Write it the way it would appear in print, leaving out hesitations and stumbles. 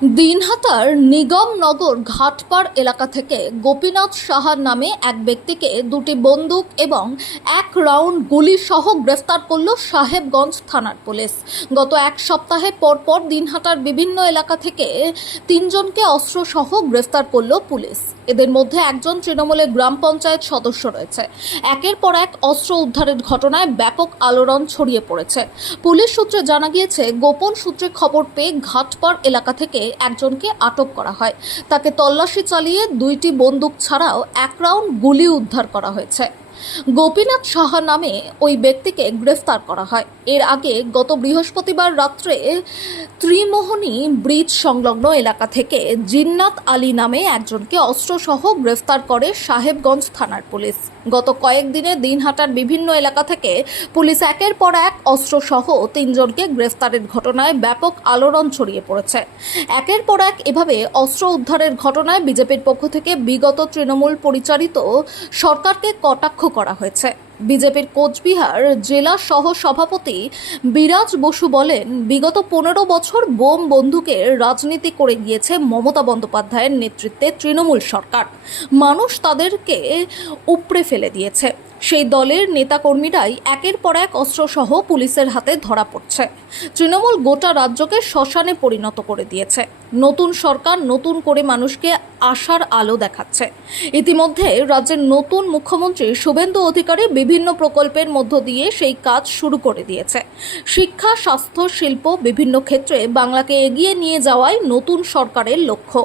দিনহাটার নিগমনগর ঘাটপাড় এলাকা থেকে গোপীনাথ সাহার নামে এক ব্যক্তিকে দুটি বন্দুক এবং এক রাউন্ড গুলি সহ গ্রেফতার করল সাহেবগঞ্জ থানার পুলিশ। গত এক সপ্তাহে পরপর দিনহাটার বিভিন্ন এলাকা থেকে তিনজনকে অস্ত্র সহ গ্রেফতার করল পুলিশ। এদের মধ্যে একজন তৃণমূলের গ্রাম পঞ্চায়েত সদস্য রয়েছে। একের পর এক অস্ত্র উদ্ধারের ঘটনায় ব্যাপক আলোড়ন ছড়িয়ে পড়েছে। পুলিশ সূত্রে জানা গিয়েছে, গোপন সূত্রে খবর পেয়ে ঘাটপাড় এলাকা থেকে একজনকে আটক করা হয়। তাকে তল্লাশি চালিয়ে দুইটি বন্দুক ছাড়াও এক রাউন্ড গুলি উদ্ধার করা হয়েছে। গোপীনাথ সাহা নামে ওই ব্যক্তিকে গ্রেফতার করা হয়। এর আগে গত বৃহস্পতিবার রাত্রে ত্রিমোহনী ব্রিজ সংলগ্ন এলাকা থেকে জিন্নাত আলী নামে একজনকে অস্ত্রসহ গ্রেফতার করে সাহেবগঞ্জ থানার পুলিশ। গত কয়েকদিনে দিনহাটার বিভিন্ন এলাকা থেকে পুলিশ একের পর এক অস্ত্রসহ তিনজনকে গ্রেফতারের ঘটনায় ব্যাপক আলোড়ন ছড়িয়ে পড়েছে। একের পর এক এভাবে অস্ত্র উদ্ধারের ঘটনায় বিজেপির পক্ষ থেকে বিগত তৃণমূল পরিচালিত সরকারকে কটাক্ষ করা হয়েছে। বিজেপির কোচবিহার জেলা সহ সভাপতি বিরাজ বসু বলেন, বিগত 15 বছর বোম বন্দুকের রাজনীতি করে গিয়েছে মমতা বন্দ্যোপাধ্যায়ের নেতৃত্বে তৃণমূল সরকার। মানুষ তাদেরকে উপড়ে ফেলে দিয়েছে। সেই দলের নেতাকর্মীরাই একের পর এক অস্ত্রসহ পুলিশের হাতে ধরা পড়ছে। তৃণমূল গোটা রাজ্যকে শ্মশানে পরিণত করে দিয়েছে। নতুন সরকার নতুন করে মানুষকে আশার আলো দেখাচ্ছে। ইতিমধ্যে রাজ্যের নতুন মুখ্যমন্ত্রী শুভেন্দু অধিকারী বিভিন্ন প্রকল্পের মধ্য দিয়ে সেই কাজ শুরু করে দিয়েছে। শিক্ষা, স্বাস্থ্য, শিল্প বিভিন্ন ক্ষেত্রে বাংলাকে এগিয়ে নিয়ে যাওয়াই নতুন সরকারের লক্ষ্য।